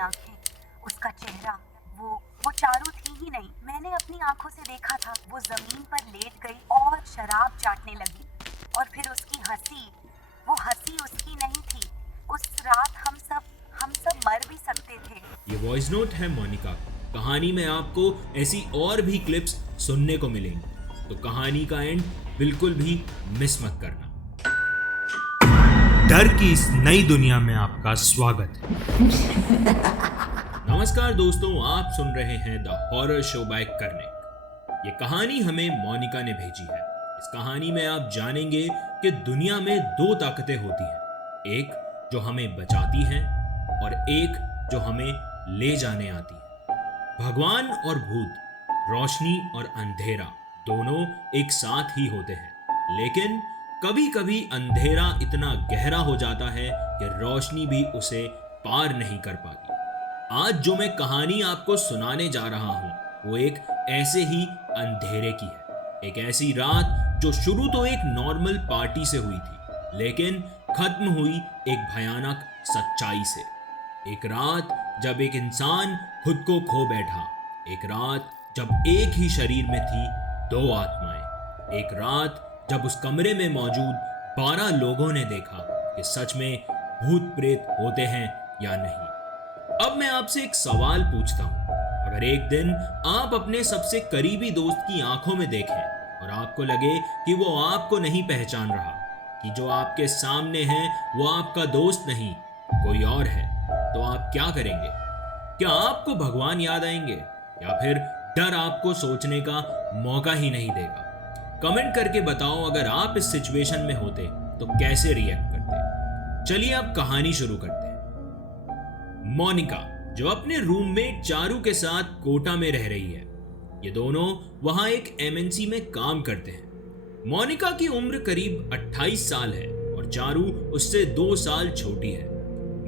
आंखें, उसका चेहरा, वो चारू थी ही नहीं। मैंने अपनी आंखों से देखा था। वो जमीन पर लेट गई और शराब चाटने लगी। और फिर उसकी हंसी, वो हंसी उसकी नहीं थी। उस रात हम सब मर भी सकते थे। ये वॉइस नोट है मोनिका। कहानी में आपको ऐसी और भी क्लिप्स सुनने को मिलेंगी, तो कहानी का एंड बिल्कुल भी मिस मत करना। डर की इस नई दुनिया में आपका स्वागत है। नमस्कार दोस्तों, आप सुन रहे हैं the horror show by Karnik. ये कहानी हमें मोनिका ने भेजी है। इस कहानी में आप जानेंगे कि दुनिया में दो ताकतें होती हैं, एक जो हमें बचाती है और एक जो हमें ले जाने आती है। भगवान और भूत, रोशनी और अंधेरा दोनों एक साथ ही होते हैं, लेकिन कभी कभी अंधेरा इतना गहरा हो जाता है कि रोशनी भी उसे पार नहीं कर पाती। आज जो मैं कहानी आपको सुनाने जा रहा हूं, वो एक ऐसे ही अंधेरे की है। एक ऐसी रात जो शुरू तो एक नॉर्मल पार्टी से हुई थी, लेकिन खत्म हुई एक भयानक सच्चाई से। एक रात जब एक इंसान खुद को खो बैठा। एक रात जब एक ही शरीर में थी दो आत्माएं। एक रात जब उस कमरे में मौजूद 12 लोगों ने देखा कि सच में भूत प्रेत होते हैं या नहीं। अब मैं आपसे एक सवाल पूछता हूं, अगर एक दिन आप अपने सबसे करीबी दोस्त की आंखों में देखें और आपको लगे कि वो आपको नहीं पहचान रहा, कि जो आपके सामने है वो आपका दोस्त नहीं कोई और है, तो आप क्या करेंगे? क्या आपको भगवान याद आएंगे या फिर डर आपको सोचने का मौका ही नहीं देगा? कमेंट करके बताओ, अगर आप इस सिचुएशन में होते तो कैसे रिएक्ट करते। चलिए अब कहानी शुरू करते हैं। मोनिका जो अपने रूममेट चारू के साथ कोटा में रह रही है। ये दोनों वहां एक एमएनसी में काम करते हैं। मोनिका की उम्र करीब 28 साल है और चारू उससे 2 साल छोटी है।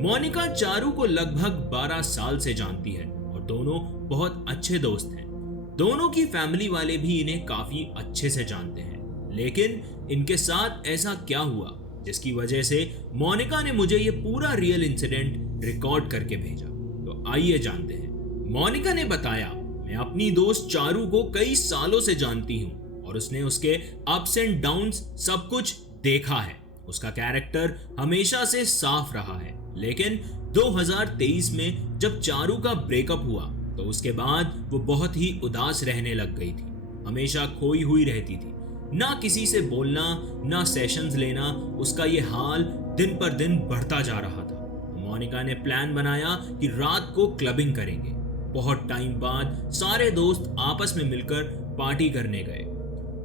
मोनिका चारू को लगभग 12 साल से जानती है और दोनों बहुत अच्छे दोस्त हैं। दोनों की फैमिली वाले भी इन्हें काफी अच्छे से जानते हैं, लेकिन इनके साथ ऐसा क्या हुआ जिसकी वजह से मोनिका ने मुझे ये पूरा रियल इंसिडेंट रिकॉर्ड करके भेजा। तो आइए जानते हैं। मोनिका ने बताया, मैं अपनी दोस्त चारू को कई सालों से जानती हूँ और उसने उसके अप्स एंड डाउन्स सब कुछ देखा है। उसका कैरेक्टर हमेशा से साफ रहा है, लेकिन 2023 में जब चारू का ब्रेकअप हुआ तो उसके बाद वो बहुत ही उदास रहने लग गई थी। हमेशा खोई हुई रहती थी, ना किसी से बोलना ना सेशंस लेना। उसका ये हाल दिन पर दिन बढ़ता जा रहा था। मोनिका ने प्लान बनाया कि रात को क्लबिंग करेंगे। बहुत टाइम बाद सारे दोस्त आपस में मिलकर पार्टी करने गए।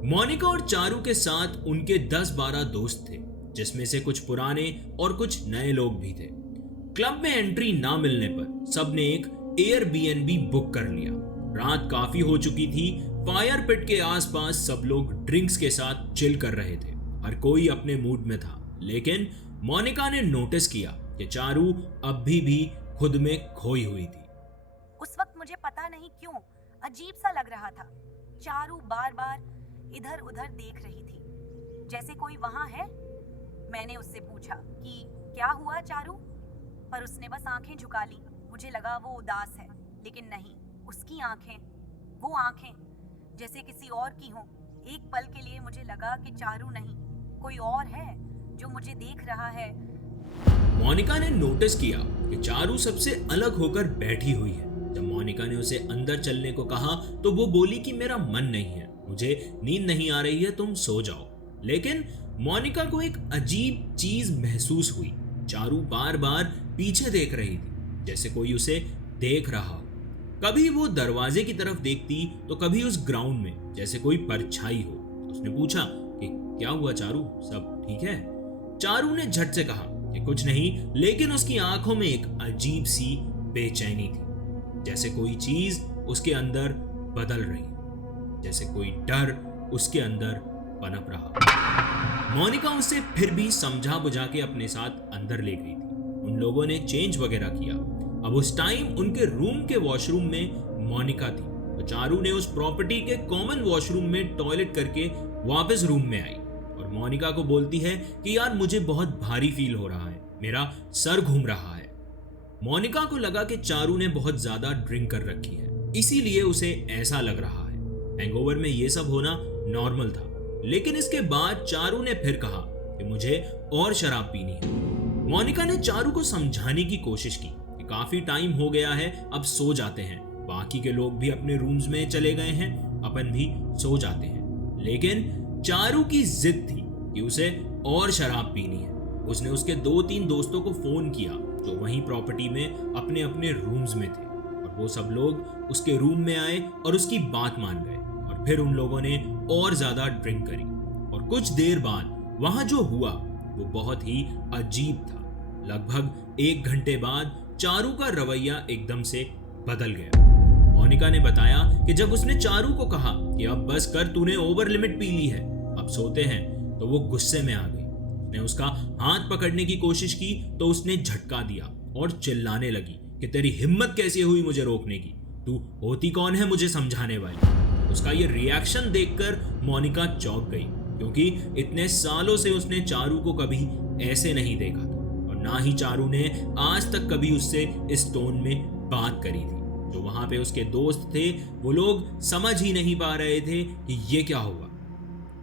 मोनिका और चारू के साथ उनके 10-12 दोस्त थे, जिसमें से कुछ पुराने और कुछ नए लोग भी थे। क्लब में एंट्री ना मिलने पर सबने एक एयरबीएनबी बुक कर लिया। रात काफी हो चुकी थी। फायर पिट के आसपास सब लोग ड्रिंक्स के साथ चिल कर रहे थे। हर कोई अपने मूड में था, लेकिन मोनिका ने नोटिस किया कि चारू अब भी खुद में खोई हुई थी। उस वक्त मुझे पता नहीं क्यों अजीब सा लग रहा था। चारू बार बार इधर उधर देख रही थी, जैसे कोई वहां है। मैंने उससे पूछा कि क्या हुआ चारू, पर उसने बस आंखें झुका ली। मुझे लगा वो उदास है, लेकिन नहीं, उसकी आंखें, वो आंखें जैसे किसी और की हों। एक पल के लिए मुझे लगा कि चारू नहीं, कोई और है जो मुझे देख रहा है। मोनिका ने नोटिस किया कि चारू सबसे अलग होकर बैठी हुई है। जब मोनिका ने उसे अंदर चलने को कहा तो वो बोली कि मेरा मन नहीं है, मुझे नींद नहीं आ रही है, तुम सो जाओ। लेकिन मोनिका को एक अजीब चीज महसूस हुई। चारू बार बार पीछे देख रही थी, जैसे कोई उसे देख रहा हो। कभी वो दरवाजे की तरफ देखती तो कभी उस ग्राउंड में, जैसे कोई परछाई हो। उसने पूछा कि क्या हुआ चारू, सब ठीक है? चारू ने झट से कहा कि कुछ नहीं, लेकिन उसकी आंखों में एक अजीब सी बेचैनी थी, जैसे कोई चीज उसके अंदर बदल रही, जैसे कोई डर उसके अंदर पनप रहा। मोनिका उसे फिर भी समझा बुझा के अपने साथ अंदर ले गई थी। उन लोगों ने चेंज वगैरह किया। अब उस टाइम उनके रूम के वॉशरूम में मोनिका थी, तो चारू ने उस प्रॉपर्टी के कॉमन वॉशरूम में टॉयलेट करके वापस रूम में आई और मोनिका को बोलती है कि यार मुझे बहुत भारी फील हो रहा है, मेरा सर घूम रहा है। मोनिका को लगा कि चारू ने बहुत ज्यादा ड्रिंक कर रखी है, इसीलिए उसे ऐसा लग रहा है। हैंगओवर में ये सब होना नॉर्मल था, लेकिन इसके बाद चारू ने फिर कहा कि मुझे और शराब पीनी है। मोनिका ने चारू को समझाने की कोशिश की कि काफी टाइम हो गया है, अब सो जाते हैं, बाकी के लोग भी अपने रूम्स में चले गए हैं, अपन भी सो जाते हैं। लेकिन चारू की जिद थी कि उसे और शराब पीनी है। उसने उसके 2-3 दोस्तों को फोन किया जो वहीं प्रॉपर्टी में अपने अपने रूम्स में थे, और वो सब लोग उसके रूम में आए और उसकी बात मान गए, और फिर उन लोगों ने और ज्यादा ड्रिंक करी। और कुछ देर बाद वहां जो हुआ वो बहुत ही अजीब था। लगभग 1 घंटे बाद चारू का रवैया एकदम से बदल गया। मोनिका ने बताया कि जब उसने चारू को कहा कि अब बस कर, तूने ओवर लिमिट पी ली है, अब सोते हैं, तो वो गुस्से में आ गई। उसने उसका हाथ पकड़ने की कोशिश की तो उसने झटका दिया और चिल्लाने लगी कि तेरी हिम्मत कैसे हुई मुझे रोकने की, तू होती कौन है मुझे समझाने वाली। उसका ये रिएक्शन देखकर मोनिका चौंक गई, क्योंकि इतने सालों से उसने चारू को कभी ऐसे नहीं देखा था, और ना ही चारू ने आज तक कभी उससे इस टोन में बात करी थी। जो वहां पे उसके दोस्त थे वो लोग समझ ही नहीं पा रहे थे कि ये क्या हुआ।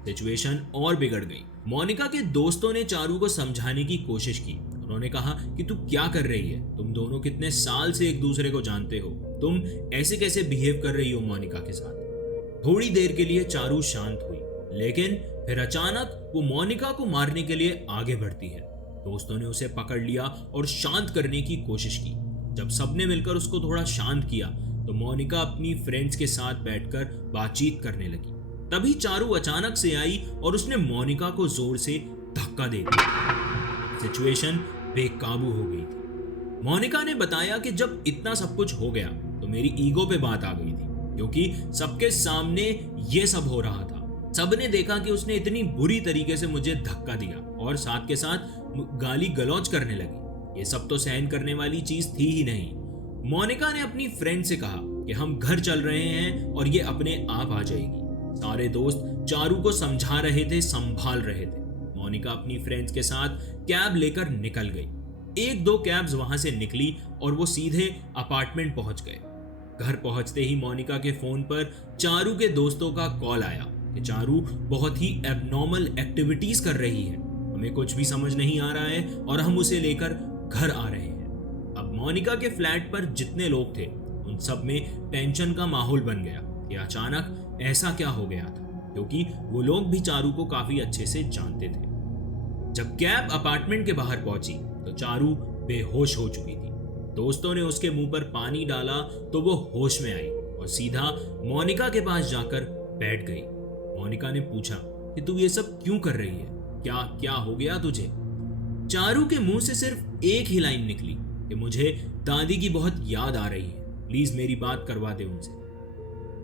सिचुएशन और बिगड़ गई। मोनिका के दोस्तों ने चारू को समझाने की कोशिश की। उन्होंने कहा कि तू क्या कर रही है, तुम दोनों कितने साल से एक दूसरे को जानते हो, तुम ऐसे कैसे बिहेव कर रही हो मोनिका के साथ। थोड़ी देर के लिए चारू शांत हुई, लेकिन फिर अचानक वो मोनिका को मारने के लिए आगे बढ़ती है। दोस्तों ने उसे पकड़ लिया और शांत करने की कोशिश की। जब सबने मिलकर उसको थोड़ा शांत किया तो मोनिका अपनी फ्रेंड्स के साथ बैठकर बातचीत करने लगी। तभी चारू अचानक से आई और उसने मोनिका को जोर से धक्का दे दिया। सिचुएशन बेकाबू हो गई थी। मोनिका ने बताया कि जब इतना सब कुछ हो गया तो मेरी ईगो पे बात आ गई थी, क्योंकि सबके सामने ये सब हो रहा था। सबने देखा कि उसने इतनी बुरी तरीके से मुझे धक्का दिया और साथ के साथ गाली गलौज करने लगी। ये सब तो सहन करने वाली चीज थी ही नहीं। मोनिका ने अपनी फ्रेंड से कहा कि हम घर चल रहे हैं और ये अपने आप आ जाएगी। सारे दोस्त चारू को समझा रहे थे, संभाल रहे थे। मोनिका अपनी फ्रेंड्स के साथ कैब लेकर निकल गई। 1-2 कैब्स वहां से निकली और वो सीधे अपार्टमेंट पहुंच गए। घर पहुंचते ही मोनिका के फोन पर चारू के दोस्तों का कॉल आया कि चारू बहुत ही एबनॉर्मल एक्टिविटीज कर रही है, हमें कुछ भी समझ नहीं आ रहा है और हम उसे लेकर घर आ रहे हैं। अब मोनिका के फ्लैट पर जितने लोग थे उन सब में टेंशन का माहौल बन गया कि अचानक ऐसा क्या हो गया था, क्योंकि वो लोग भी चारू को काफी अच्छे से जानते थे। जब कैब अपार्टमेंट के बाहर पहुंची तो चारू बेहोश हो चुकी थी। दोस्तों ने उसके मुंह पर पानी डाला तो वो होश में आई और सीधा मोनिका के पास जाकर बैठ गई। मोनिका ने पूछा कि तू ये सब क्यों कर रही है, क्या क्या हो गया तुझे। चारू के मुंह से सिर्फ एक ही लाइन निकली कि मुझे दादी की बहुत याद आ रही है, प्लीज मेरी बात करवा दे उनसे।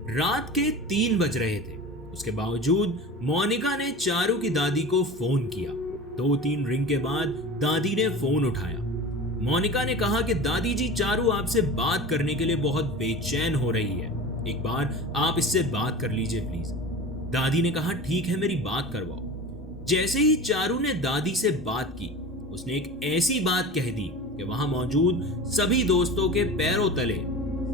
रात के 3 बज रहे थे, उसके बावजूद मोनिका ने चारू की दादी को फोन किया। 2-3 रिंग के बाद दादी ने फोन उठाया। मोनिका ने कहा कि दादी जी, चारू आपसे बात करने के लिए बहुत बेचैन हो रही है, एक बार आप इससे बात कर लीजिए प्लीज। दादी ने कहा ठीक है, मेरी बात करवाओ। जैसे ही चारू ने दादी से बात की, उसने एक ऐसी बात कह दी कि वहां मौजूद सभी दोस्तों के पैरों तले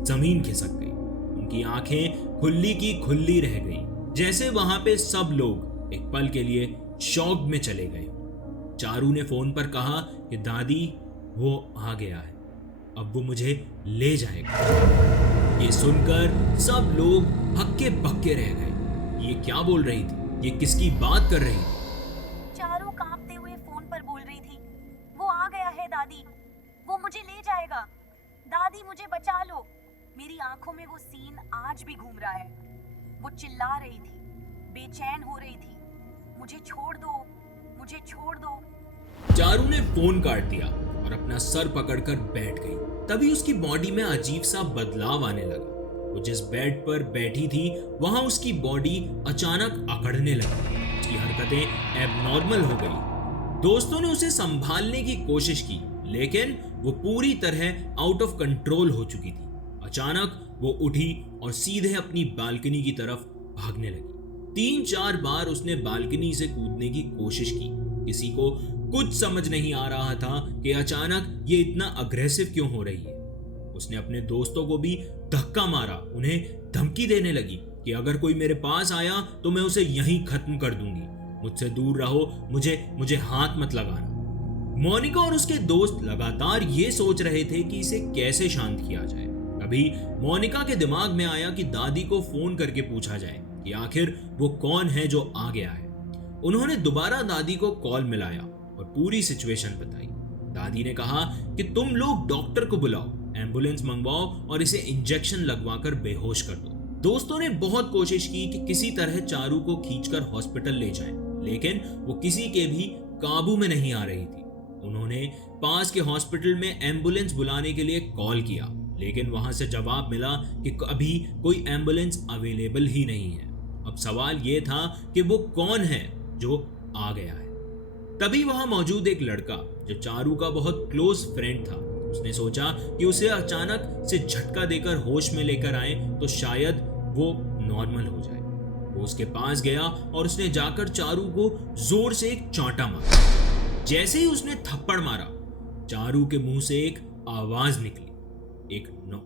जमीन खिसक गई। उनकी आंखें खुली की खुली रह गई, जैसे वहां पे सब लोग एक पल के लिए शॉक में चले गए। चारू ने फोन पर कहा कि दादी वो आ गया है, अब वो मुझे ले जाएगा। ये सुनकर सब लोग हक्के बक्के रह गए। ये क्या बोल रही थी, ये किसकी बात कर रही थी। चारू कांपते हुए फोन पर बोल रही थी, वो आ गया है दादी, वो मुझे ले जाएगा, दादी मुझे बचा लो। मेरी आंखों में वो सीन आज भी घूम रहा है। वो चिल्ला रही थी, बेचैन हो रही थी, मुझे छोड़ दो, मुझे छोड़ दो। चारू ने फोन काट दिया और अपना सर पकड़कर बैठ गई। तभी उसकी बॉडी में अजीब सा बदलाव आने लगा। वो जिस बेड पर बैठी थी वहां उसकी बॉडी अचानक अकड़ने लगी। उसकी हरकतें एबनॉर्मल हो गई। दोस्तों ने उसे संभालने की कोशिश की, लेकिन वो पूरी तरह आउट ऑफ कंट्रोल हो चुकी थी। अचानक वो उठी और सीधे अपनी बालकनी की तरफ भागने लगी। 3-4 बार उसने बालकनी से कूदने की कोशिश की, किसी को कुछ समझ नहीं आ रहा था कि अचानक ये इतना अग्रेसिव क्यों हो रही है। उसने अपने दोस्तों को भी धक्का मारा, उन्हें धमकी देने लगी कि अगर कोई मेरे पास आया तो मैं उसे यहीं खत्म कर दूंगी, मुझसे दूर रहो, मुझे हाथ मत लगाना। मोनिका और उसके दोस्त लगातार ये सोच रहे थे कि इसे कैसे शांत किया जाए। तभी मोनिका के दिमाग में आया कि दादी को फोन करके पूछा जाए कि आखिर वो कौन है जो आ गया है। उन्होंने दोबारा दादी को कॉल मिलाया और पूरी सिचुएशन बताई। दादी ने कहा कि तुम लोग डॉक्टर को बुलाओ, एम्बुलेंस मंगवाओ और इसे इंजेक्शन लगवाकर बेहोश कर दो। दोस्तों ने बहुत कोशिश की कि किसी तरह चारू को खींचकर हॉस्पिटल ले जाएं, लेकिन वो किसी के भी काबू में नहीं आ रही थी। उन्होंने पास के हॉस्पिटल में एम्बुलेंस बुलाने के लिए कॉल किया, लेकिन वहां से जवाब मिला कि अभी कोई एम्बुलेंस अवेलेबल ही नहीं है। अब सवाल ये था कि वो कौन है जो आ गया है। तभी वहां मौजूद एक लड़का जो चारू का बहुत क्लोज फ्रेंड था, उसने सोचा कि उसे अचानक से झटका देकर होश में लेकर आए तो शायद वो नॉर्मल हो जाए। वो उसके पास गया और उसने जाकर चारू को जोर से एक चांटा मारा। जैसे ही उसने थप्पड़ मारा, चारू के मुंह से एक आवाज निकली,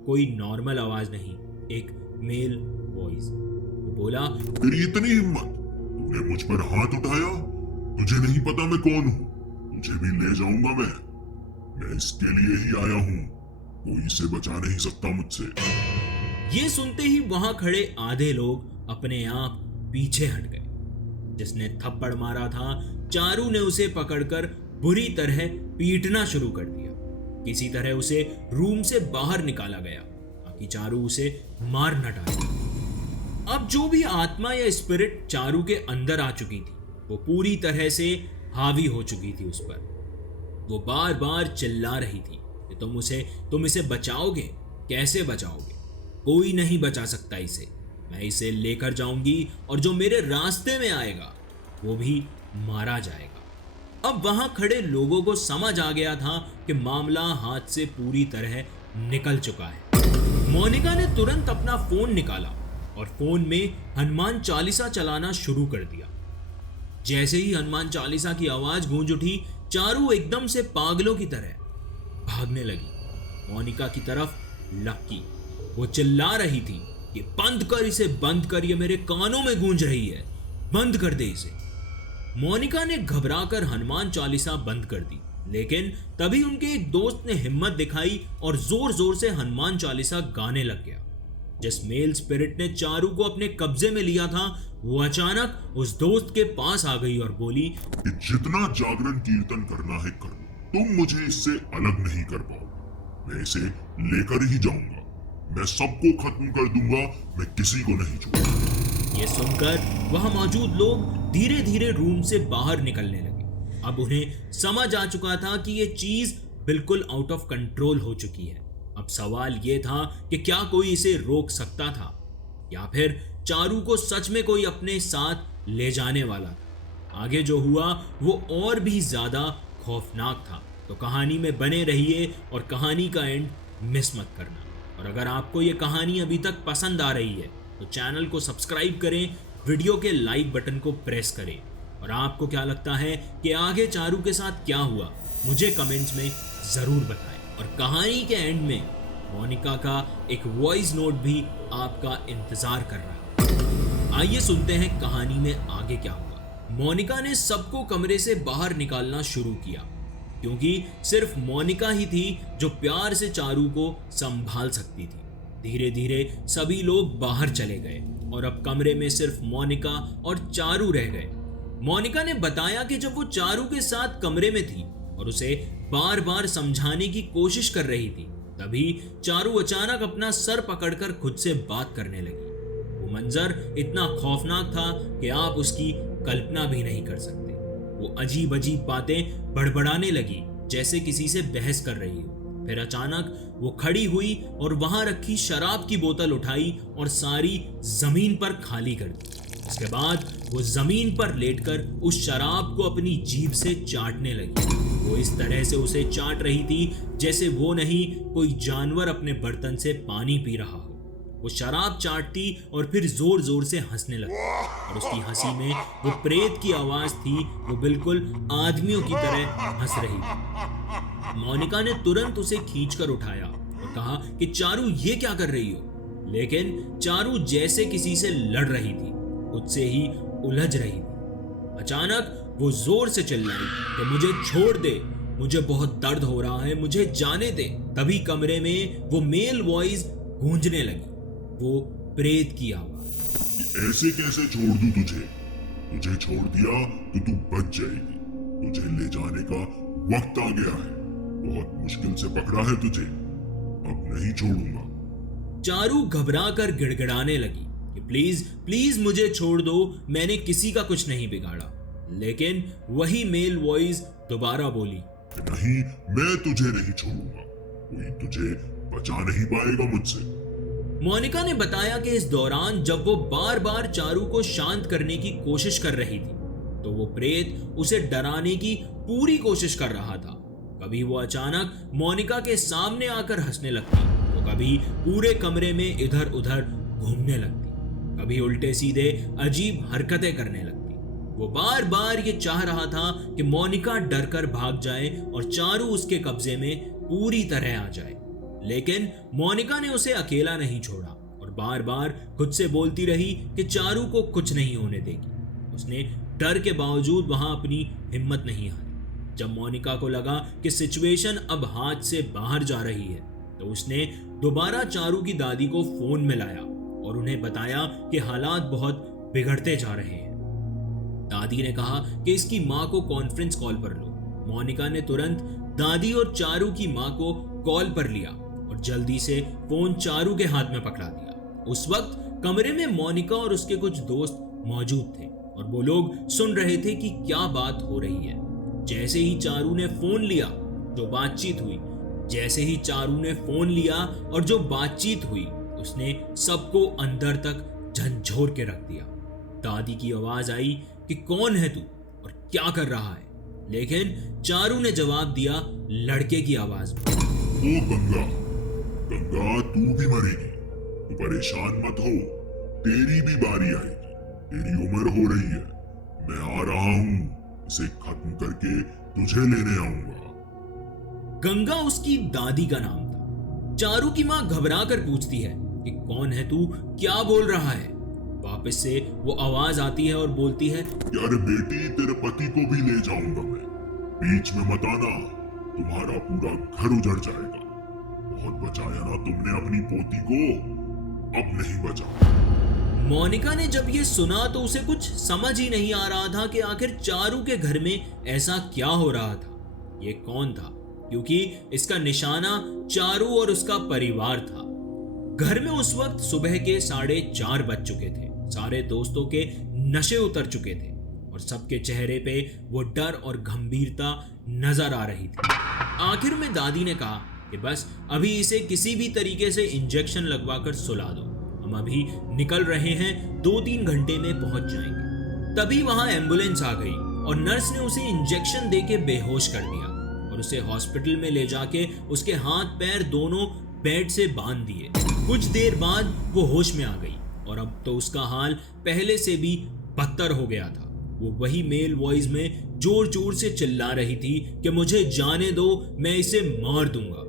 कोई नॉर्मल आवाज नहीं, एक मेल वॉइस। वो बोला, तेरी इतनी हिम्मत, तूने मुझ पर हाथ उठाया? तुझे नहीं पता मैं कौन हूँ? तुझे भी ले जाऊंगा मैं इसके लिए ही आया हूँ, कोई इसे बचा नहीं सकता मुझसे। ये सुनते ही वहां खड़े आधे लोग अपने आप पीछे हट गए। जिसने थप्पड़ मारा था, चारू ने उसे पकड़कर बुरी तरह पीटना शुरू कर दिया। किसी तरह उसे रूम से बाहर निकाला गया ताकि चारू उसे मार न डाले। अब जो भी आत्मा या स्पिरिट चारू के अंदर आ चुकी थी, वो पूरी तरह से हावी हो चुकी थी उस पर। वो बार बार चिल्ला रही थी कि तुम इसे बचाओगे, कैसे बचाओगे? कोई नहीं बचा सकता इसे, मैं इसे लेकर जाऊंगी और जो मेरे रास्ते में आएगा वो भी मारा जाएगा। अब वहां खड़े लोगों को समझ आ गया था कि मामला हाथ से पूरी तरह निकल चुका है। मोनिका ने तुरंत अपना फोन निकाला और फोन में हनुमान चालीसा चलाना शुरू कर दिया। जैसे ही हनुमान चालीसा की आवाज गूंज उठी, चारू एकदम से पागलों की तरह भागने लगी मोनिका की तरफ। लक्की वो चिल्ला रही थी कि बंद कर, इसे बंद कर, ये मेरे कानों में गूंज रही है, बंद कर दे इसे। मोनिका ने घबराकर हनुमान चालीसा बंद कर दी, लेकिन तभी उनके एक दोस्त ने हिम्मत दिखाई और जोर जोर से हनुमान चालीसा गाने लग गया। जिस मेल स्पिरिट ने चारू को अपने कब्जे में लिया था, वो अचानक उस दोस्त के पास आ गई और बोली कि जितना जागरण कीर्तन करना है कर लो, तुम मुझे इससे अलग नहीं कर पाओ। मैं इसे लेकर ही जाऊंगा, मैं सबको खत्म कर दूंगा, मैं किसी को नहीं छोड़ूंगा। ये सुनकर वहां मौजूद लोग धीरे धीरे रूम से बाहर निकलने लगे। अब उन्हें समझ आ चुका था कि ये चीज बिल्कुल आउट ऑफ कंट्रोल हो चुकी है। अब सवाल ये था कि क्या कोई इसे रोक सकता था या फिर चारू को सच में कोई अपने साथ ले जाने वाला था। आगे जो हुआ वो और भी ज्यादा खौफनाक था। तो कहानी में बने रहिए और कहानी का एंड मिस मत करना। और अगर आपको ये कहानी अभी तक पसंद आ रही है तो चैनल को सब्सक्राइब करें, वीडियो के लाइक बटन को प्रेस करें। और आपको क्या लगता है कि आगे चारू के साथ क्या हुआ, मुझे कमेंट्स में जरूर बताएं। और कहानी के एंड में मोनिका का एक वॉइस नोट भी आपका इंतजार कर रहा है। आइए सुनते हैं कहानी में आगे क्या हुआ। मोनिका ने सबको कमरे से बाहर निकालना शुरू किया, क्योंकि सिर्फ मोनिका ही थी जो प्यार से चारू को संभाल सकती थी। धीरे धीरे सभी लोग बाहर चले गए और अब कमरे में सिर्फ मोनिका और चारू रह गए। मोनिका ने बताया कि जब वो चारू के साथ कमरे में थी और उसे बार बार समझाने की कोशिश कर रही थी, तभी चारू अचानक अपना सर पकड़कर खुद से बात करने लगी। वो मंजर इतना खौफनाक था कि आप उसकी कल्पना भी नहीं कर सकते। वो अजीब अजीब बातें बड़बड़ाने लगी, जैसे किसी से बहस कर रही हो। फिर अचानक वो खड़ी हुई और वहां रखी शराब की बोतल उठाई और सारी जमीन पर खाली कर दी। इसके बाद वो जमीन पर लेटकर उस शराब को अपनी जीभ से चाटने लगी। वो इस तरह से उसे चाट रही थी जैसे वो नहीं कोई जानवर अपने बर्तन से पानी पी रहा हो। वो शराब चाटती और फिर जोर जोर से हंसने लगती और उसकी हंसी में वो प्रेत की आवाज थी, वो बिल्कुल आदमियों की तरह हंस रही थी। मोनिका ने तुरंत उसे खींचकर उठाया और कहा कि चारू ये क्या कर रही हो, लेकिन चारू जैसे किसी से लड़ रही थी, खुद से ही उलझ रही थी। अचानक वो जोर से चिल्लाई कि मुझे छोड़ दे, मुझे बहुत दर्द हो रहा है, मुझे जाने दे। तभी कमरे में वो मेल वॉइस गूंजने लगी, वो प्रेत की आवाज। ऐसे कैसे छोड़ दूं तुझे? तुझे छोड़ दिया तो तू बच जाएगी। तुझे ले जाने का वक्त आ गया है। बहुत मुश्किल से पकड़ा है तुझे, अब नहीं छोड़ूंगा। चारू घबरा कर गिड़गिड़ाने लगी कि प्लीज प्लीज मुझे छोड़ दो, मैंने किसी का कुछ नहीं बिगाड़ा। लेकिन वही मेल वॉइस दोबारा बोली, नहीं, मैं तुझे नहीं छोड़ूंगा। कोई तुझे बचा नहीं पाएगा मुझसे। मोनिका ने बताया कि इस दौरान जब वो बार बार चारू को शांत करने की कोशिश कर रही थी, तो वो प्रेत उसे डराने की पूरी कोशिश कर रहा था। कभी वो अचानक मोनिका के सामने आकर हंसने लगती, तो कभी पूरे कमरे में इधर उधर घूमने लगती, कभी उल्टे सीधे अजीब हरकतें करने लगती। वो बार बार ये चाह रहा था कि मोनिका डरकर भाग जाए और चारू उसके कब्जे में पूरी तरह आ जाए, लेकिन मोनिका ने उसे अकेला नहीं छोड़ा और बार बार खुद से बोलती रही कि चारू को कुछ नहीं होने देगी। उसने डर के बावजूद वहां अपनी हिम्मत नहीं हारी। जब मोनिका को लगा कि सिचुएशन अब हाथ से बाहर जा रही है, तो उसने दोबारा चारू की दादी को फोन मिलाया और उन्हें बताया कि हालात बहुत बिगड़ते जा रहे हैं। दादी ने कहा कि इसकी माँ को कॉन्फ्रेंस कॉल पर लो। मोनिका ने तुरंत दादी और चारू की माँ को कॉल पर लिया और जल्दी से फोन चारू के हाथ में पकड़ा दिया। उस वक्त कमरे में मोनिका और उसके कुछ दोस्त मौजूद थे और वो लोग सुन रहे थे कि क्या बात हो रही है। जैसे ही चारू ने फोन लिया, जो बातचीत हुई, जैसे ही चारू ने फोन लिया और जो बातचीत हुई, उसने सबको अंदर तक झंझोर के रख दिया। दादी की आवाज आई कि कौन है तू और क्या कर रहा है, लेकिन चारू ने जवाब दिया लड़के की आवाज में, ओ गंगा, गंगा तू भी मरेगी। तू परेशान मत हो, तेरी भी बारी आएगी। तेरी उम्र हो रही है, मैं आ रहा हूँ। इसे खत्म करके तुझे लेने आऊंगा। गंगा उसकी दादी का नाम था। चारू की माँ घबरा कर पूछती है कि कौन है तू, क्या बोल रहा है। वापस से वो आवाज आती है और बोलती है, यार बेटी, तेरे पति को भी ले जाऊंगा मैं। बीच में मत आना, तुम्हारा पूरा घर उजड़ जाएगा। बहुत बचाया ना तुमने अपनी पोती को, अब नहीं बचा। मोनिका ने जब ये सुना तो उसे कुछ समझ ही नहीं आ रहा था कि आखिर चारू के घर में ऐसा क्या हो रहा था, ये कौन था, क्योंकि इसका निशाना चारू और उसका परिवार था। घर में उस वक्त सुबह के 4:30 बज चुके थे। सारे दोस्तों के नशे उतर चुके थे और सबके चेहरे पे वो डर और गंभीरता नजर आ रही थी। आखिर में दादी ने कहा कि बस अभी इसे किसी भी तरीके से इंजेक्शन लगवाकर सुला दो, हम अभी निकल रहे हैं, 2-3 घंटे में पहुंच जाएंगे। तभी वहां एम्बुलेंस आ गई और नर्स ने उसे इंजेक्शन देके बेहोश कर दिया और उसे हॉस्पिटल में ले जाके उसके हाथ पैर दोनों बेड से बांध दिए। कुछ देर बाद वो होश में आ गई और अब तो उसका हाल पहले से भी बदतर हो गया था। वो वही मेल वॉइस में जोर जोर से चिल्ला रही थी कि मुझे जाने दो, मैं इसे मार दूंगा।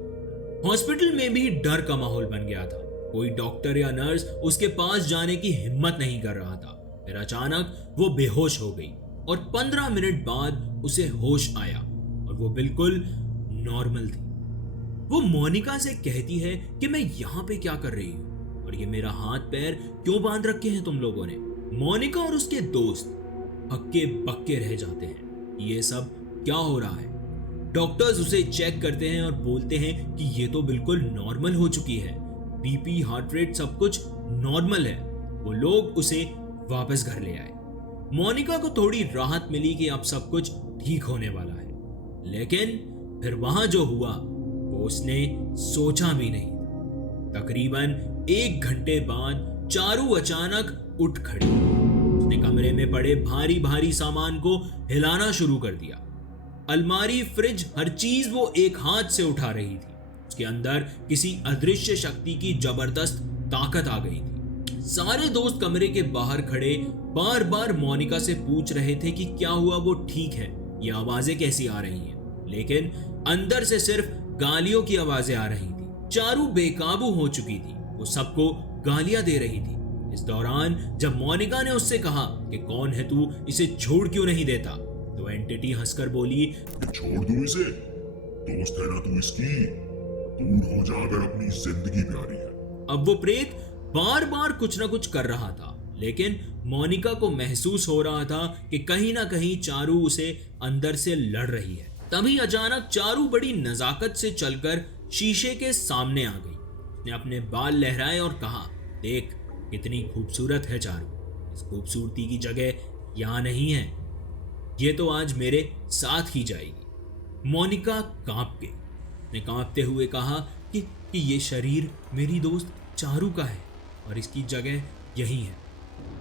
हॉस्पिटल में भी डर का माहौल बन गया था। कोई डॉक्टर या नर्स उसके पास जाने की हिम्मत नहीं कर रहा था। फिर अचानक वो बेहोश हो गई और 15 मिनट बाद उसे होश आया और वो बिल्कुल नॉर्मल थी। वो मोनिका से कहती है कि मैं यहाँ पे क्या कर रही हूँ और ये मेरा हाथ पैर क्यों बांध रखे हैं तुम लोगों ने। मोनिका और उसके दोस्त हक्के बक्के रह जाते हैं कि ये सब क्या हो रहा है। डॉक्टर्स उसे चेक करते हैं और बोलते हैं कि ये तो बिल्कुल नॉर्मल हो चुकी है, बीपी, हार्ट रेट सब कुछ नॉर्मल है। वो लोग उसे वापस घर ले आए। मोनिका को थोड़ी राहत मिली कि अब सब कुछ ठीक होने वाला है, लेकिन फिर वहां जो हुआ वो उसने सोचा भी नहीं। तकरीबन 1 घंटे बाद चारू अचानक उठ खड़ी। उसने कमरे में पड़े भारी भारी सामान को हिलाना शुरू कर दिया। अलमारी, फ्रिज, हर चीज वो एक हाथ से उठा रही थी। उसके अंदर किसी अदृश्य शक्ति की जबरदस्त ताकत आ गई थी। सारे दोस्त कमरे के बाहर खड़े बार बार मोनिका से पूछ रहे थे कि क्या हुआ, वो ठीक है, ये आवाजें कैसी आ रही हैं, लेकिन अंदर से सिर्फ गालियों की आवाजें आ रही थी। चारू बेकाबू हो चुकी थी, वो सबको गालियां दे रही थी। इस दौरान जब मोनिका ने उससे कहा कि कौन है तू, इसे छोड़ क्यों नहीं देता, तो एंटिटी हंसकर बोली, छोड़ दूं इसे? दोस्त है ना तू इसकी, दूर हो जा अगर अपनी जिंदगी प्यारी है। अब वो प्रेत बार बार कुछ ना कुछ कर रहा था, लेकिन मोनिका को महसूस हो रहा था कि कहीं ना कहीं चारू उसे अंदर से लड़ रही है। तभी अचानक चारू बड़ी नजाकत से चलकर शीशे के सामने आ गई। उसने अपने बाल लहराए और कहा, देख कितनी खूबसूरत है चारू, इस खूबसूरती की जगह यहाँ नहीं है, ये तो आज मेरे साथ ही जाएगी। मोनिका कांप गई। ने कांपते हुए कहा कि ये शरीर मेरी दोस्त चारू का है और इसकी जगह यही है।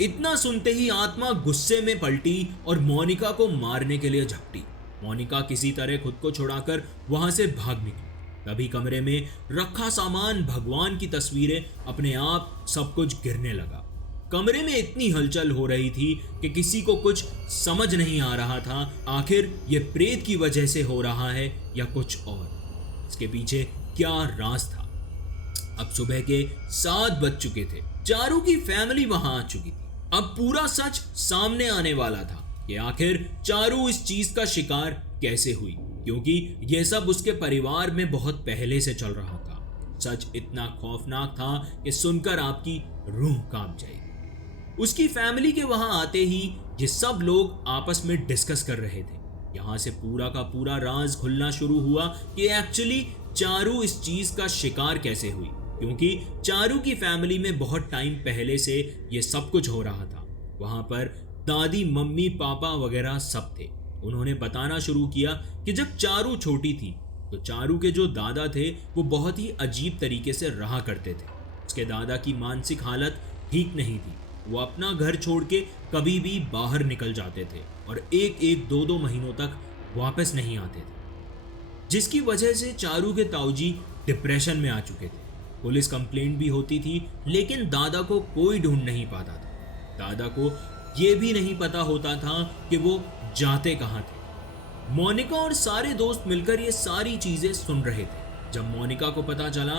इतना सुनते ही आत्मा गुस्से में पलटी और मोनिका को मारने के लिए झपटी। मोनिका किसी तरह खुद को छुड़ाकर वहां से भाग निकली। तभी कमरे में रखा सामान, भगवान की तस्वीरें, अपने आप सब कुछ गिरने लगा। कमरे में इतनी हलचल हो रही थी कि किसी को कुछ समझ नहीं आ रहा था आखिर ये प्रेत की वजह से हो रहा है या कुछ और, इसके पीछे क्या राज था। अब सुबह के 7 बज चुके थे। चारू की फैमिली वहां आ चुकी थी। अब पूरा सच सामने आने वाला था कि आखिर चारू इस चीज का शिकार कैसे हुई, क्योंकि यह सब उसके परिवार में बहुत पहले से चल रहा था। सच इतना खौफनाक था कि सुनकर आपकी रूह कांप जाएगी। उसकी फैमिली के वहां आते ही ये सब लोग आपस में डिस्कस कर रहे थे। यहां से पूरा का पूरा राज खुलना शुरू हुआ कि एक्चुअली चारू इस चीज का शिकार कैसे हुई, क्योंकि चारू की फैमिली में बहुत टाइम पहले से ये सब कुछ हो रहा था। वहां पर दादी, मम्मी, पापा वगैरह सब थे। उन्होंने बताना शुरू किया कि जब चारू छोटी थी तो चारू के जो दादा थे वो बहुत ही अजीब तरीके से रहा करते थे। उसके दादा की मानसिक हालत ठीक नहीं थी। वो अपना घर छोड़ के कभी भी बाहर निकल जाते थे और 1-2 महीनों तक वापस नहीं आते थे, जिसकी वजह से चारू के ताऊजी डिप्रेशन में आ चुके थे। पुलिस कंप्लेंट भी होती थी, लेकिन दादा को कोई ढूंढ नहीं पाता था। दादा को ये भी नहीं पता होता था कि वो जाते कहाँ थे। मोनिका और सारे दोस्त मिलकर ये सारी चीजें सुन रहे थे। जब मोनिका को पता चला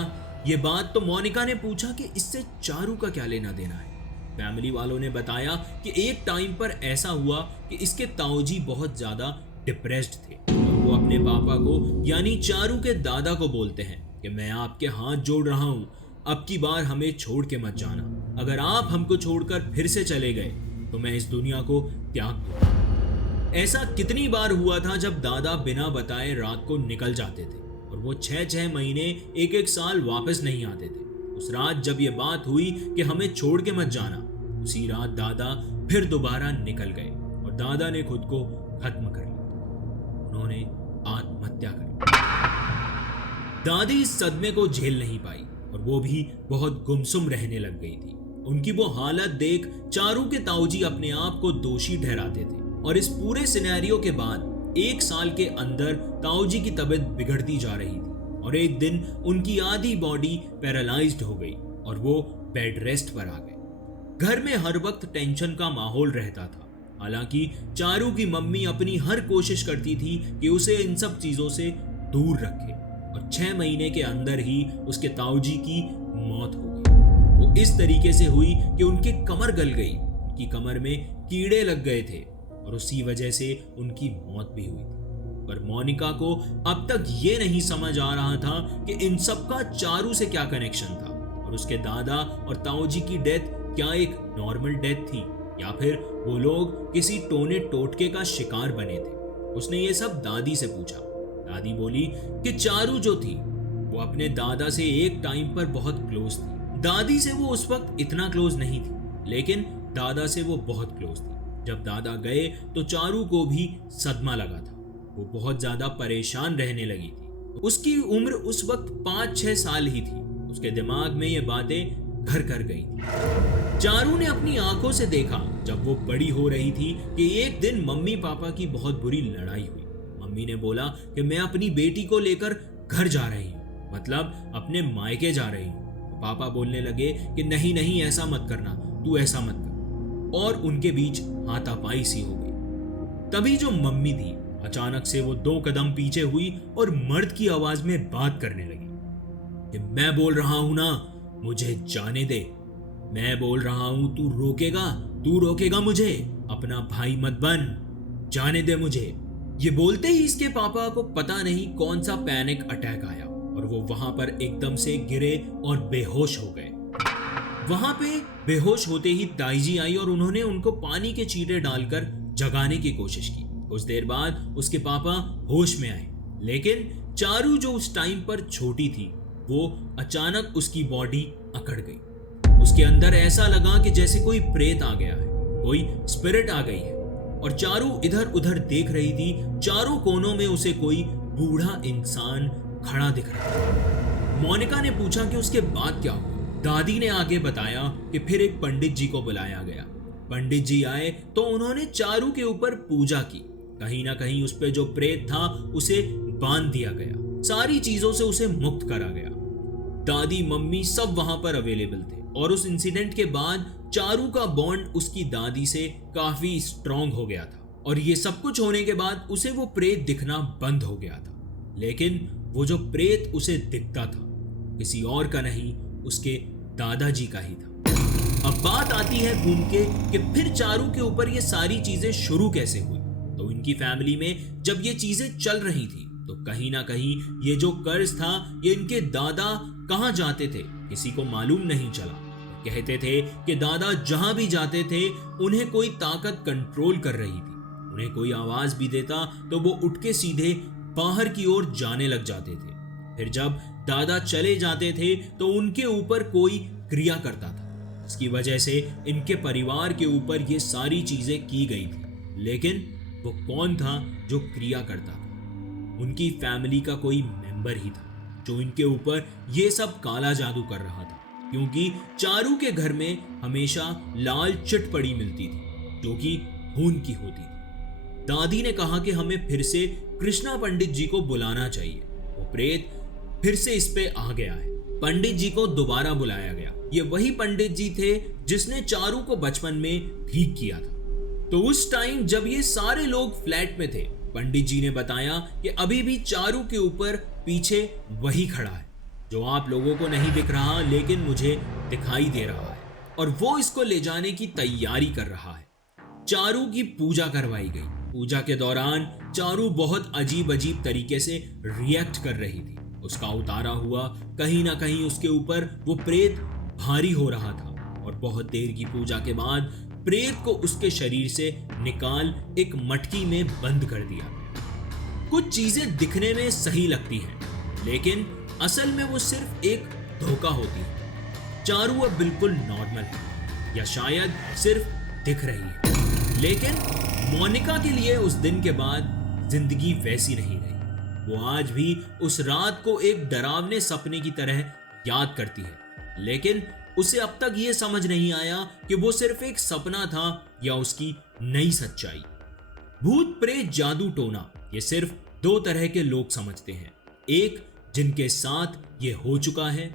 ये बात, तो मोनिका ने पूछा कि इससे चारू का क्या लेना देना है। फैमिली वालों ने बताया कि एक टाइम पर ऐसा हुआ कि इसके ताऊजी बहुत ज्यादा डिप्रेस्ड थे और वो अपने पापा को यानी चारू के दादा को बोलते हैं कि मैं आपके हाथ जोड़ रहा हूँ, अब की बार हमें छोड़ के मत जाना। अगर आप हमको छोड़कर फिर से चले गए तो मैं इस दुनिया को त्याग दूंगा। ऐसा कितनी बार हुआ था जब दादा बिना बताए रात को निकल जाते थे और वो 6-6 महीने 1-1 साल वापस नहीं आते थे। उस रात जब ये बात हुई कि हमें छोड़ के मत जाना, उसी रात दादा फिर दोबारा निकल गए और दादा ने खुद को खत्म कर लिया। उन्होंने आत्महत्या कर ली। दादी इस सदमे को झेल नहीं पाई और वो भी बहुत गुमसुम रहने लग गई थी। उनकी वो हालत देख चारू के ताऊजी अपने आप को दोषी ठहराते थे और इस पूरे सिनेरियो के बाद 1 साल के अंदर ताऊजी की तबीयत बिगड़ती जा रही थी और एक दिन उनकी आधी बॉडी पैरालाइज्ड हो गई और वो बेड रेस्ट पर आ गए। घर में हर वक्त टेंशन का माहौल रहता था। हालांकि चारू की मम्मी अपनी हर कोशिश करती थी कि उसे इन सब चीजों से दूर रखे और 6 महीने के अंदर ही उसके ताऊजी की मौत हो गई। वो इस तरीके से हुई कि उनकी कमर गल गई, उनकी कमर में कीड़े लग गए थे और उसी वजह से उनकी मौत भी हुई थी। पर मोनिका को अब तक ये नहीं समझ आ रहा था कि इन सब का चारू से क्या कनेक्शन था और उसके दादा और ताऊजी की डेथ क्या एक नॉर्मल डेथ थी या फिर वो लोग किसी टोने टोटके का शिकार बने थे। उसने ये सब दादी से पूछा। दादी बोली कि चारू जो थी वो अपने दादा से एक टाइम पर बहुत क्लोज थी। दादी से वो उस वक्त इतना क्लोज नहीं थी, लेकिन दादा से वो बहुत क्लोज थी। जब दादा गए तो चारू को भी सदमा लगा था। वो बहुत ज्यादा परेशान रहने लगी थी। उसकी उम्र उस वक्त 5-6 साल ही थी। उसके दिमाग में ये बातें घर कर गई थी। चारू ने अपनी आंखों से देखा जब वो बड़ी हो रही थी कि एक दिन मम्मी पापा की बहुत बुरी लड़ाई हुई। मम्मी ने बोला कि मैं अपनी बेटी को लेकर घर जा रही हूँ, मतलब अपने मायके जा रही हूँ। पापा बोलने लगे कि नहीं नहीं ऐसा मत करना, तू ऐसा मत कर, और उनके बीच हाथापाई सी हो गई। तभी जो मम्मी थी अचानक से वो 2 कदम पीछे हुई और मर्द की आवाज में बात करने लगी कि मैं बोल रहा हूं ना, मुझे जाने दे, मैं बोल रहा हूं, तू रोकेगा मुझे, अपना भाई मत बन, जाने दे मुझे। ये बोलते ही इसके पापा को पता नहीं कौन सा पैनिक अटैक आया और वो वहां पर एकदम से गिरे और बेहोश हो गए। वहां पे बेहोश होते ही ताईजी आई और उन्होंने उनको पानी के चींटे डालकर जगाने की कोशिश की। कुछ देर बाद उसके पापा होश में आए, लेकिन चारू जो उस टाइम पर छोटी थी वो अचानक उसकी बॉडी अकड़ गई। उसके अंदर ऐसा लगा कि जैसे कोई प्रेत आ गया है, कोई स्पिरिट आ गई है, और चारू इधर उधर देख रही थी। चारों कोनों में उसे कोई बूढ़ा इंसान खड़ा दिख रहा था। मोनिका ने पूछा कि उसके बाद क्या हुआ। दादी ने आगे बताया कि फिर एक पंडित जी को बुलाया गया। पंडित जी आए तो उन्होंने चारू के ऊपर पूजा की। कहीं ना कहीं उस पे जो प्रेत था उसे बांध दिया गया, सारी चीजों से उसे मुक्त करा गया। दादी मम्मी सब वहां पर अवेलेबल थे और उस इंसिडेंट के बाद चारू का बॉन्ड उसकी दादी से काफी स्ट्रांग हो गया था और ये सब कुछ होने के बाद उसे वो प्रेत दिखना बंद हो गया था। लेकिन वो जो प्रेत उसे दिखता था किसी और का नहीं, उसके दादाजी का ही था। अब बात आती है घूम के कि फिर चारू के ऊपर ये सारी चीजें शुरू कैसे हुई। तो इनकी फैमिली में जब ये चीजें चल रही थी तो कहीं ना कहीं ये जो कर्ज था ये इनके दादा कहाँ जाते थे किसी को मालूम नहीं चला। कहते थे कि दादा जहां भी जाते थे उन्हें कोई ताकत कंट्रोल कर रही थी। उन्हें कोई आवाज भी देता तो वो उठ के सीधे बाहर की ओर जाने लग जाते थे। फिर जब दादा चले जाते थे तो उनके ऊपर कोई क्रिया करता था। इसकी वजह से इनके परिवार के ऊपर ये सारी चीजें की गई थी। लेकिन वो कौन था जो क्रिया करता था? उनकी फैमिली का कोई मेंबर ही था जो इनके ऊपर ये सब काला जादू कर रहा था, क्योंकि चारू के घर में हमेशा लाल चिट पड़ी मिलती थी जो कि खून की होती थी। दादी ने कहा कि हमें फिर से कृष्णा पंडित जी को बुलाना चाहिए। वो प्रेत फिर से इस पे आ गया है। पंडित जी को दोबारा बुलाया गया। ये वही पंडित जी थे जिसने चारू को बचपन में ठीक किया था। तो उस टाइम जब ये सारे लोग फ्लैट में थे, पंडित जी ने बताया कि अभी भी चारू के ऊपर पीछे वही खड़ा है जो आप लोगों को नहीं दिख रहा लेकिन मुझे दिखाई दे रहा है, और वो इसको ले जाने की तैयारी कर रहा है। चारू की पूजा करवाई गई। पूजा के दौरान चारू बहुत अजीब अजीब तरीके से रिएक्ट कर रही थी। उसका उतारा हुआ कहीं ना कहीं उसके ऊपर वो प्रेत भारी हो रहा था, और बहुत देर की पूजा के बाद प्रेत को उसके शरीर से निकाल एक मटकी में बंद कर दिया। कुछ चीजें दिखने में सही लगती हैं, लेकिन असल में वो सिर्फ एक धोखा होती है। चारू अब बिल्कुल नॉर्मल है, या शायद सिर्फ दिख रही है। लेकिन मोनिका के लिए उस दिन के बाद जिंदगी वैसी नहीं रही। वो आज भी उस रात को एक डरावने सपने की तरह याद करती है, लेकिन उसे अब तक ये समझ नहीं आया कि वो सिर्फ एक सपना था या उसकी नई सच्चाई। भूत प्रेत जादू टोना ये सिर्फ 2 तरह के लोग समझते हैं। एक जिनके साथ ये हो चुका है,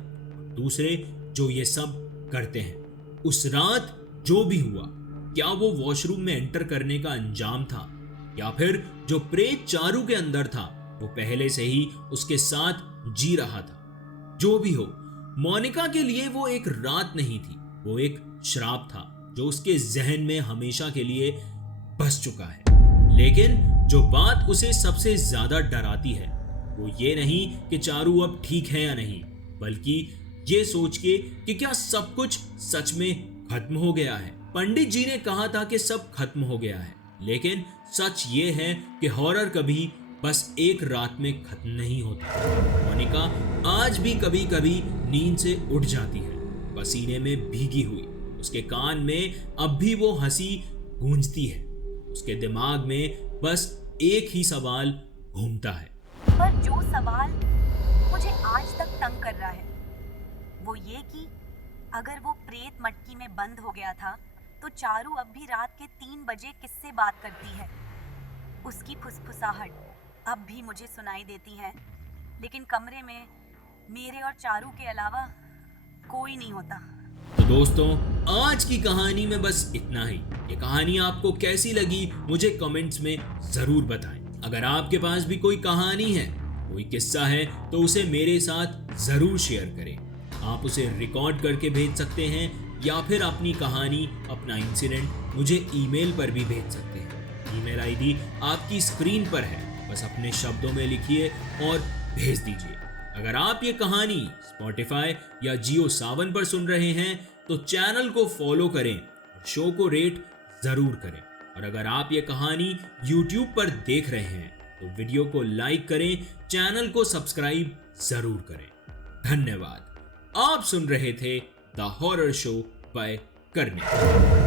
दूसरे जो ये सब करते हैं। उस रात जो भी हुआ, क्या वो वॉशरूम में एंटर करने का अंजाम था, या फिर जो प्रेत चारू के अंदर था वो पहले से ही उसके साथ जी रहा था। जो भी हो, मोनिका के लिए वो एक रात नहीं थी, वो एक श्राप था जो उसके जहन में हमेशा के लिए बस चुका है। लेकिन जो बात उसे सबसे ज्यादा डराती है वो ये नहीं कि चारू अब ठीक है या नहीं, बल्कि ये सोच के कि क्या सब कुछ सच में खत्म हो गया है। पंडित जी ने कहा था कि सब खत्म हो गया है, लेकिन सच ये है कि हॉरर कभी बस एक रात में खत्म नहीं होता। मोनिका आज भी कभी कभी नींद से उठ जाती है, पसीने में भीगी हुई। उसके कान में अब भी वो हंसी गूंजती है। उसके दिमाग में बस एक ही सवाल घूमता है। पर जो सवाल मुझे आज तक तंग कर रहा है वो ये कि अगर वो प्रेत मटकी में बंद हो गया था तो चारू अब भी रात के 3 बजे किससे बात करती है। उसकी फुसफुसाहट अब भी मुझे सुनाई देती है, लेकिन कमरे में मेरे और चारू के अलावा कोई नहीं होता। तो दोस्तों, आज की कहानी में बस इतना ही। ये कहानी आपको कैसी लगी मुझे कमेंट्स में जरूर बताएं। अगर आपके पास भी कोई कहानी है, कोई किस्सा है, तो उसे मेरे साथ जरूर शेयर करें। आप उसे रिकॉर्ड करके भेज सकते हैं या फिर अपनी कहानी, अपना इंसिडेंट मुझे ईमेल पर भी भेज सकते हैं। ईमेल आईडी आपकी स्क्रीन पर है, बस अपने शब्दों में लिखिए और भेज दीजिए। अगर आप ये कहानी स्पॉटिफाई या जियो सावन पर सुन रहे हैं तो चैनल को फॉलो करें और शो को रेट जरूर करें। और अगर आप ये कहानी YouTube पर देख रहे हैं तो वीडियो को लाइक करें, चैनल को सब्सक्राइब जरूर करें। धन्यवाद। आप सुन रहे थे the horror show by Karnik.